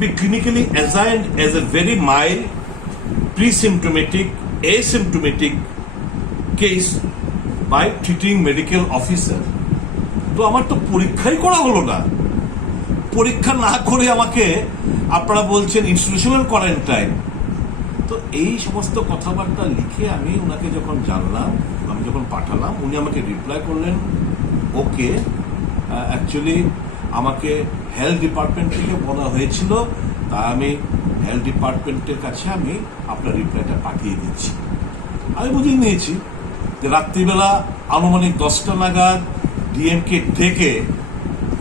be clinically assigned as a very mild, pre-symptomatic, asymptomatic case by treating medical officer. তো আমার তো পরীক্ষাই করা হলো না, পরীক্ষা না করে আমাকে আপনারা বলছেন ইনস্টিটিউশনাল কোয়ারেন্টাইন। তো এই সমস্ত কথাবার্তা লিখে আমি ওনাকে যখন জানলাম, আমি যখন পাঠালাম, উনি আমাকে রিপ্লাই করলেন ওকে, অ্যাকচুয়ালি আমাকে হেলথ ডিপার্টমেন্ট থেকে বলা হয়েছিল, তা আমি হেলথ ডিপার্টমেন্টের কাছে আমি আপনার রিপ্লাইটা পাঠিয়ে দিচ্ছি। আমি বুঝিয়ে নিয়েছি যে রাত্রিবেলা আনুমানিক 10টা নাগাদ ডিএমকে ডেকে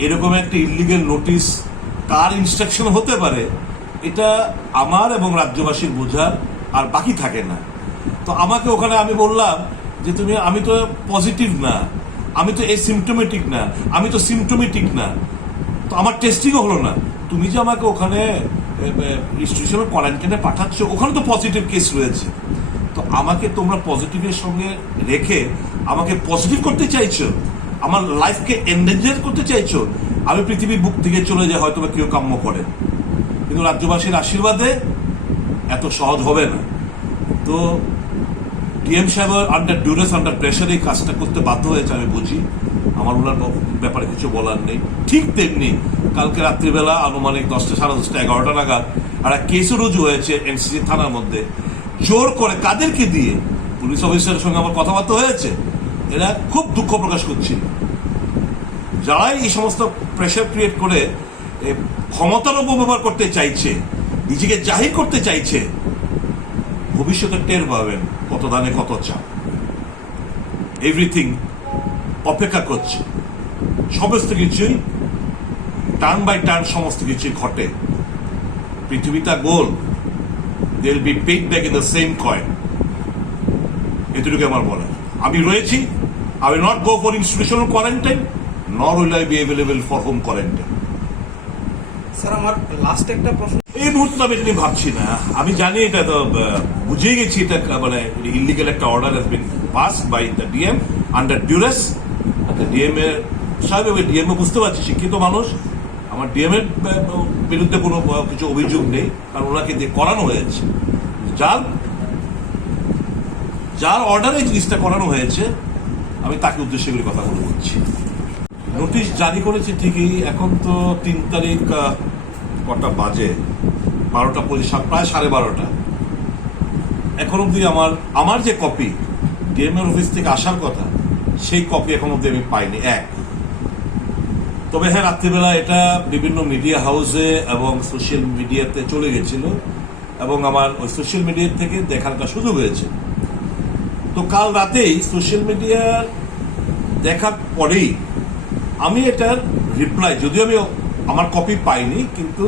এরকম একটা ইলিগেল নোটিশ কার ইনস্ট্রাকশন হতে পারে এটা আমার এবং রাজ্যবাসীর বোঝার আর বাকি থাকে না। তো আমাকে ওখানে আমি বললাম যে আমি তো পজিটিভ না, আমি তো এসিমটোমেটিক না, আমি তো সিমটোমেটিক না, তো আমার টেস্টিংও হলো না, তুমি যে আমাকে ওখানে ইনস্টিটিউশনাল কোয়ারেন্টাইনে পাঠাচ্ছ, ওখানে তো পজিটিভ কেস রয়েছে, তো আমাকে তোমরা পজিটিভের সঙ্গে রেখে আমাকে পজিটিভ করতে চাইছো, আমার লাইফকে এন্ডেঞ্জার করতে চাইছো, আমি পৃথিবীর বুক থেকে চলে যাই হয়তো বা কেউ কাম্য করে, কিন্তু রাজ্যবাসীর আশীর্বাদে এত সহজ হবে না। তো ডিএম সাহেব আন্ডার ডিউরেস, আন্ডার প্রেশারে এই কাজটা করতে বাধ্য হয়েছে, আমি বুঝি, আমার ওনার ব্যাপারে কিছু বলার নেই। ঠিক তেমনি কালকে রাত্রিবেলা আনুমানিক 10টা, 10:30, 11টা নাগাদ একটা কেসও রুজু হয়েছে এনসিসি থানার মধ্যে, জোর করে কাদেরকে দিয়ে, পুলিশ অফিসারের সঙ্গে আমার কথাবার্তা হয়েছে, এরা খুব দুঃখ প্রকাশ করছিল, যারাই এই সমস্ত প্রেশার ক্রিয়েট করে ক্ষমতার অপব্যবহার করতে চাইছে, নিজেকে জাহির করতে চাইছে, ভবিষ্যতে টের পাবেন কত দানে কত চাপ। এভরিথিং অপেক্ষা করছে, সমস্ত কিছুই টার্ন বাই টার্ন সমস্ত কিছুই ঘটে। পৃথিবীটা গোল, they will be paid back in the same coin, এটুকু আমার বলার। আমি রয়েছি, I will not go for institutional quarantine, nor will I be available for home quarantine. Sir, আমার লাস্ট একটা প্রশ্ন, এই মুহূর্তে আমি এটা ভাবছি না, আমি জানি এটা তো বুঝিয়ে গেছি, এটা মানে ইলিগাল একটা order has been passed by the DM under duress. DM এর স্বাভাবিক, ডিএম বুঝতে পারছি শিক্ষিত মানুষ, আমার ডিএম এর বিরুদ্ধে কোনো কিছু অভিযোগ নেই, কারণ ওনাকে দিয়ে করানো হয়েছে, যার অর্ডারে জিনিসটা করানো হয়েছে, আমি তাকে উদ্দেশ্যে করে কথাগুলো বলছি। নোটিশ জারি করেছে ঠিকই, এখন তো 3 তারিখ কটা বাজে, 12টা প্রায় 12:30। এখন অব্দি আমার যে কপি ডিএম এর অফিস থেকে আসার কথা, সেই কপি এখন অব্দি আমি পাইনি। তবে হ্যাঁ, রাত্রিবেলা এটা বিভিন্ন মিডিয়া হাউসে এবং সোশ্যাল মিডিয়াতে চলে গেছিল, এবং আমার ওই সোশ্যাল মিডিয়া থেকে দেখার একটা সুযোগ হয়েছে। তো কাল রাতেই সোশ্যাল মিডিয়ার দেখার পরেই আমি এটার রিপ্লাই, যদিও আমি আমার কপি পাইনি, কিন্তু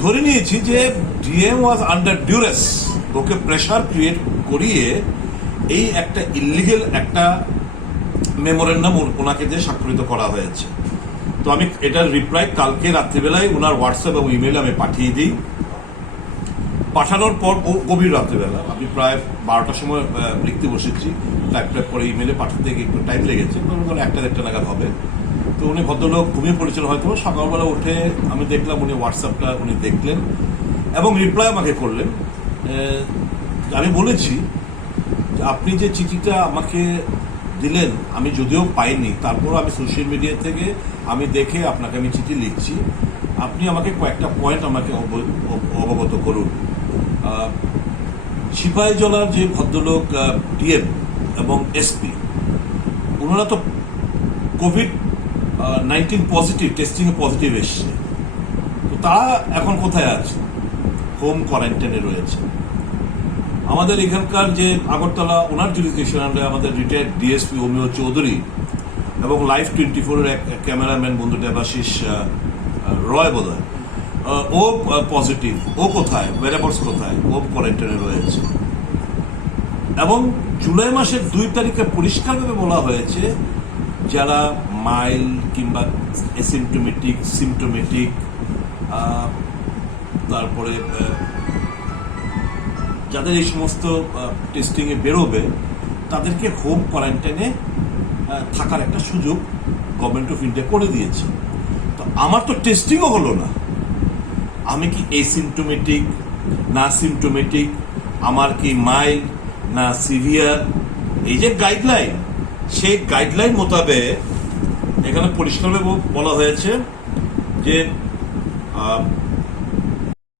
ধরে নিয়েছি যে DM was under duress, okay pressure create করিয়ে এই একটা ইলিগেল একটা মেমোরেন্ডাম ওনাকে দিয়ে স্বাক্ষরিত করা হয়েছে। তো আমি এটার রিপ্লাই কালকে রাত্রিবেলায় ওনার হোয়াটসঅ্যাপ এবং ইমেলে আমি পাঠিয়ে দিই। পাঠানোর পর গভীর রাত্রিবেলা আমি প্রায় 12টার সময় লিখতে বসেছি, টাইপ করে ইমেলে পাঠাতে একটু টাইম লেগেছে, 1-1:30 নাগাদ হবে। তো উনি ভদ্রলোক ঘুমিয়ে পড়েছিল হয়তো, সকালবেলা উঠে আমি দেখলাম উনি হোয়াটসঅ্যাপটা উনি দেখলেন এবং রিপ্লাই আমাকে করলেন। আমি বলেছি যে আপনি যে চিঠিটা আমাকে দিলেন, আমি যদিও পাইনি, তারপর আমি সোশ্যাল মিডিয়া থেকে আমি দেখে আপনাকে আমি চিঠি লিখছি, আপনি আমাকে কয়েকটা পয়েন্ট আমাকে অবগত করুন। সিপাহীজলার যে ভদ্রলোক ডিএম এবং এসপি, ওনারা তো COVID-19 পজিটিভ, টেস্টিংয়ে পজিটিভ এসছে, তো তারা এখন কোথায় আছে? হোম কোয়ারেন্টাইনে রয়েছে। আমাদের এখানকার যে আগরতলা, ওনার জুরিসডিকশনে আমাদের রিটায়ার্ড ডিএসপি অমিয় চৌধুরী এবং লাইভ 24-এর এক ক্যামেরাম্যান বন্ধু দেবাশিস রয় বোধহয়, ও পজিটিভ। ও কোথায়? ওয়েরাবর্স কোথায়? ও কোয়ারেন্টাইনে রয়েছে। এবং জুলাই মাসের 2 তারিখে পরিষ্কারভাবে বলা হয়েছে যারা মাইল্ড কিংবা অ্যাসিমটোমেটিক, সিমটোমেটিক, তারপরে যাদের এই সমস্ত টেস্টিংয়ে বেরোবে, তাদেরকে হোম কোয়ারেন্টাইনে থাকার একটা সুযোগ গভর্নমেন্ট অফ ইন্ডিয়া করে দিয়েছে। তো আমার তো টেস্টিংও হলো না, আমি কি এসিমটোমেটিক না সিমটোমেটিক, আমার কি মাইল্ড না সিভিয়ার, এই যে গাইডলাইন, সেই গাইডলাইন মোতাবেক এখানে পরিষ্কারভাবে বলা হয়েছে যে